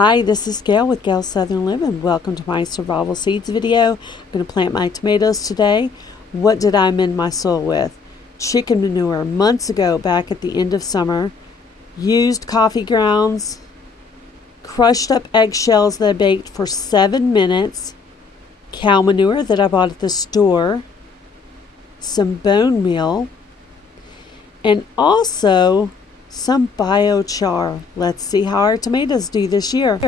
Hi, this is Gail with Gail Southern Living. Welcome to my survival seeds video. I'm going to plant my tomatoes today. What did I amend my soil with? Chicken manure months ago, back at the end of summer. Used coffee grounds, crushed up eggshells that I baked for 7 minutes, cow manure that I bought at the store, some bone meal, and also some biochar. Let's see how our tomatoes do this year.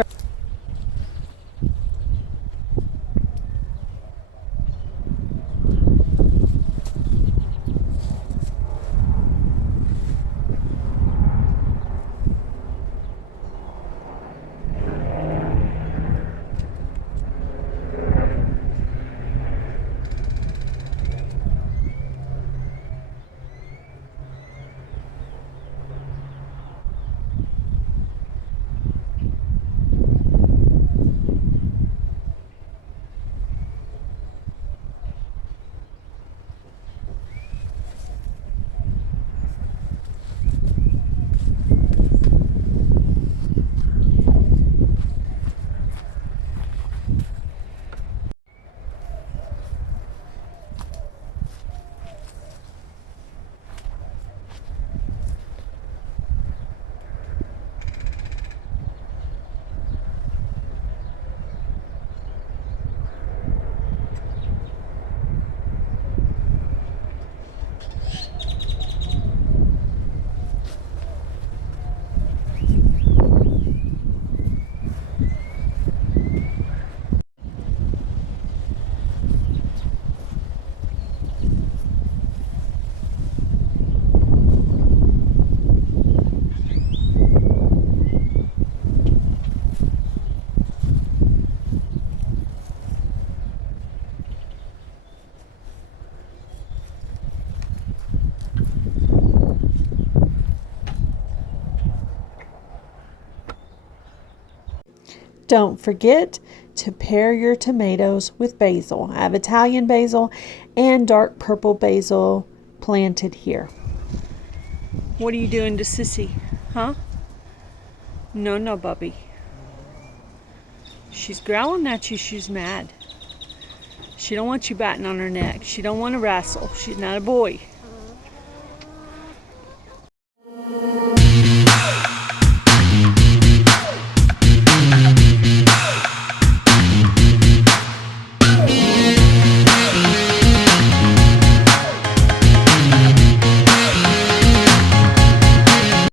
Don't forget to pair your tomatoes with basil. I have Italian basil and dark purple basil planted here. What are you doing to Sissy? Huh? No, Bubby. She's growling at you. She's mad. She don't want you batting on her neck. She don't want to wrestle. She's not a boy.